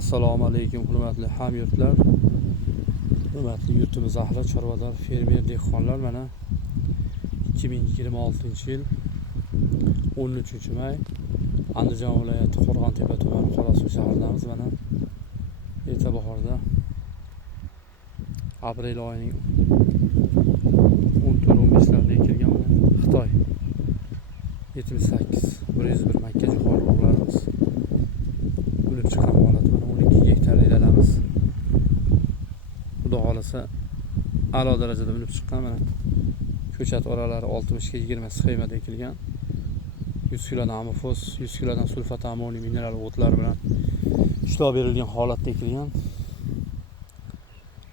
Assalomu alaykum hurmatli hamyurtlar. Hurmatli yurtimiz ahli, chorvador, fermer, dehqonlar, mana 2026-yil 13-may Andijon viloyati Qo'rg'ontepa tumani Qorasuv shahridamiz. Mana erta bahorda aprel oyining 14-15larida ekilgan Xitoy 78-101 makka jo'xori urug'larimiz o'lib chiqqan holati. Mana 12 gektarlik dalamiz. Xudo xolasa a'lo darajada o'lib chiqqan. Mana ko'chat oralari 60-20 sxemada ekilgan. 100 kilodan amofos, 100 kilodan sulfat ammoniy mineral o'tlar bilan ishlov berilgan holatda ekilgan.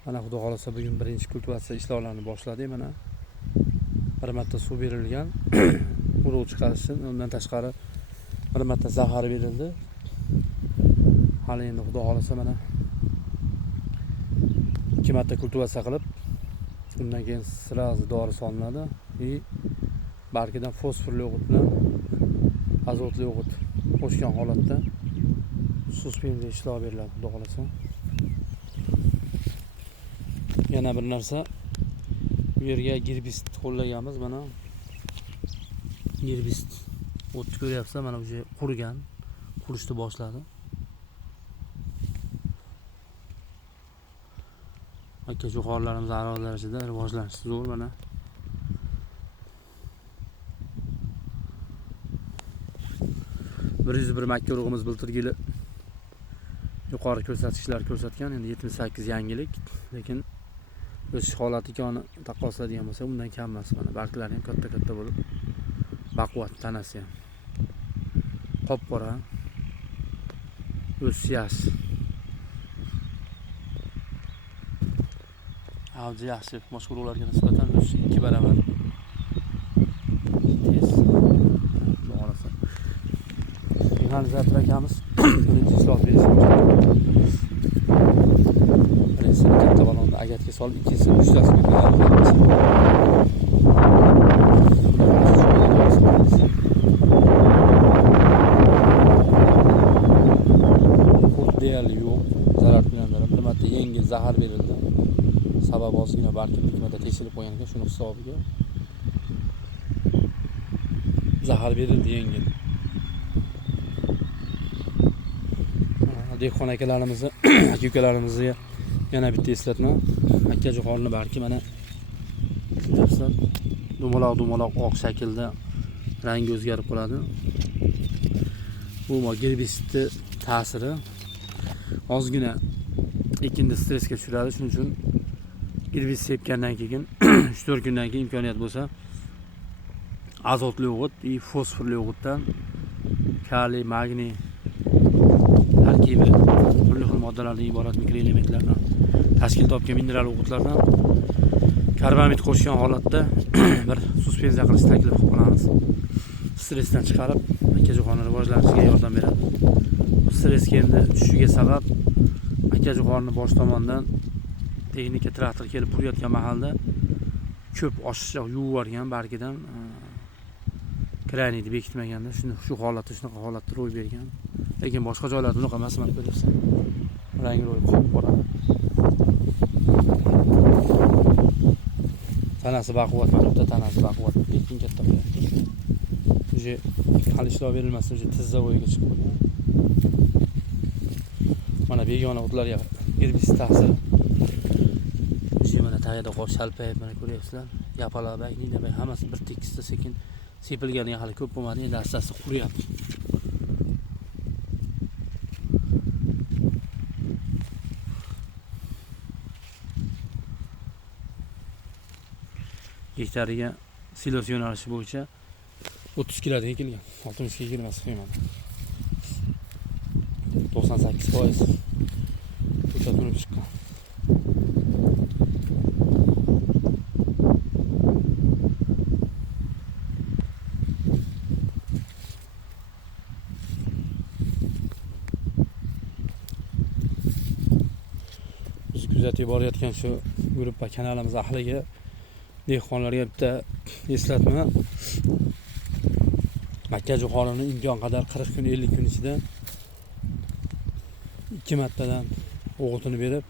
Mana xudo xolasa bugun birinchi kultivatsiya ishlovlarini boshladik. Mana bir marta suv berilgan urug' chiqarish uchun, undan tashqari bir marta zahar berildi. Hali endi xudo xolasa mana 2 marta kultivatsiya qilib, undan keyin sirazi dori solinadi va barkidan fosforli o'g'it bilan azotli o'g'it qo'shgan holatda suspensiyada ishlov beriladi xudo xolasa. Yana bir narsa, bu yerga girbist qo'llaganmiz. Mana girbist o'tni ko'ryapsiz, mana o'sha qurigan, qurishni boshladi. Makka jo'xorilarimiz a'lo darajada rivojlanishi zo'r. Mana bir makka urug'imiz bulturgi yili yuqori ko'rsatkichlar ko'rsatgan. Endi 78 yangilik, lekin o'sish holati koni taqqosladigan bo'lsa, bundan kam emas. Mana barglari ham katta-katta bo'lib, baquvvat, tanasi ham qop-qora, o'sish yaxshi. Avji yaxshi, boshqa urug'larga nisbatan 2 baravar tez. Xudo xolasa. Mexanizator akamiz birinchi ishlov berishi birinchisi katta balonda agatga solib, ikkinchisi uchtasini deyarli yo'q. Zarar bilanlar bir marta yengil zahar berildi. Sababi ozgina balki hikmata tekshirib qo'ygan ekan, shuni hisobiga zahar berildi yengil. Dehqon akalarimizni, aka-ukalarimizga yana bitta eslatma. Makka jo'xorini balki mana ko'ryapsizlar, dumaloq oq shaklda rangi o'zgarib qoladi. Bu girbistni ta'siri ozgina ekinni stressga tushiradi. Shuning uchun girbist sepgandan keyin 3-4 kundan keyin imkoniyat bo'lsa azotli o'g'it va fosforli o'g'itdan kaliy, magniy tarkibi turli xil moddalardan iborat mikroelementlardan tashkil topgan mineral o'g'itlardan karbamid qo'shgan holatda bir suspensiya qilish taklif qilib qolamiz. Stressdan chiqarib makka jo'xorini rivojlanishiga yordam beradi. Bu stressga endi tushishiga sabab makka jo'xorini bosh tomondan texnika traktor kelib purayotgan mahalda ko'p oshiqcha yuvib yuborgan, barkidan kraniyni bekitmaganda shu holatda, shunaqa holatda ro'y bergan. Lekin boshqa joylarda unaqa emas. Mana ko'ryapsiz, rangi ro'y qop-qora, tanasi baquvvat, mana bitta tanasi baquvvat, lekin katta bo'lyapti. Uje hali ishlov berilmasdan uje tizza bo'yiga chiqib qolgan. Mana begona o'tlarga girbist ta'siri. Mana tagida qor shalpayib, mana ko'ryapsizlar, yapaloq, nina, hammasi bir tekisda sekin sepilganiga hali ko'p bo'lmadi, endi asta-asta quriyapti. Hektariga silos yo'nalishi bo'yicha 30 kilodan ekilgan, 60 ga kirmas qiymati. 98% ko'chat o'lib chiqqan. Kuzatib borayotgan shu gruppa kanalimiz ahliga, dehqonlarga bitta eslatma. Makka jo'xorini imkon qadar 40 kun, 50 kun ichida 2 martadan o'g'itini berib,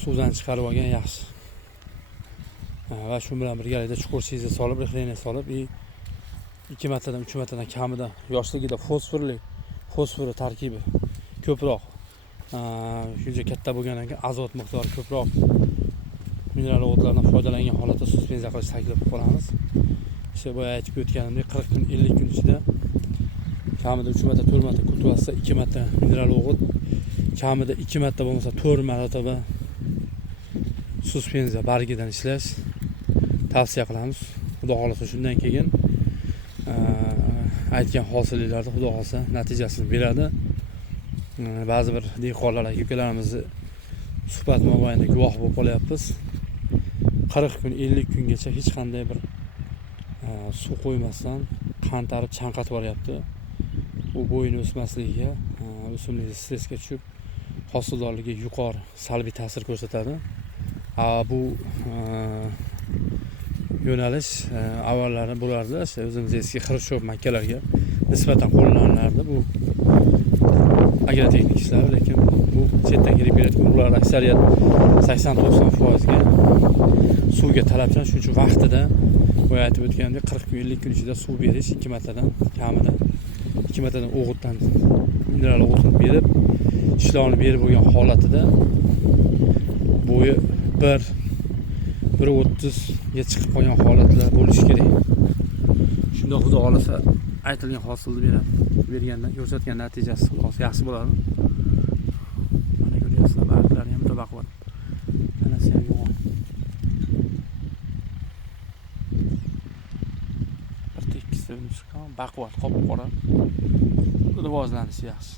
suvdan chiqarib olgan yaxshi. Va shu bilan birgalikda chuqur siza solib, rixleniya solib, 2 martadan 3 martadan kamida yoshligida fosfori tarkibi ko'proq, shuncha katta bo'lgandan keyin azot miqdori ko'proq mineral o'g'itlardan foydalangan holatda suspenziya qilish taklif qilamiz. İşte boya aytib o'tganimdek 40 kun 50 kun ichida kamida 3 marta 4 marta kultivasiya 2 marta mineral o'g'it, kamida 2 marta bo'lmasa 4 marotaba suspenziya bargidan ishlash tavsiya qilamiz. Xudo xolasa shundan keyin aytgan hosilliklarni xudo xolasa natijasini beradi. Ba'zi bir dehqonlar ukalarimizni suhbat mobaynida guvoh bo'lib qolyapmiz. 40 kun 50 kungacha hech qanday bir suv qo'ymasdan qantarib chanqatib boryapti. Bu bo'yini o'smasligiga, o'simlik stressga tushib, hosildorligiga yuqori salbiy ta'sir ko'rsatadi. Bu yo'nalish avvallari bo'lardi, o'zimiz eski Xrushchev makkalarga nisbatan qo'llanardi bu agrotexnik ishlar, lekin bu chetdan kelib kelayotgan ular aksariyat 80-90% ga suvga talabchan, shuning uchun vaqtida boya aytib o'tgandek 40 kun 50 kun ichida suv berish, 2 martadan kamida 2 martadan o'g'itdan mineral o'g'itni berib, ishlovni berib bo'lgan holatida bo'yi 1.30 ga chiqib qolgan holatlar bo'lishi kerak. Shunda xudo xolasa aytilgan hosilni beradi. Bergandan ko'rsatgan natijasi xulosa yaxshi bo'ladi. Mana ko'ryapsizlar, barglari ham juda baquvvat. Tanasi ham yo'q. Bir tekkizta chiqqan, baquvvat, qop qora. Rivojlanishi yaxshi.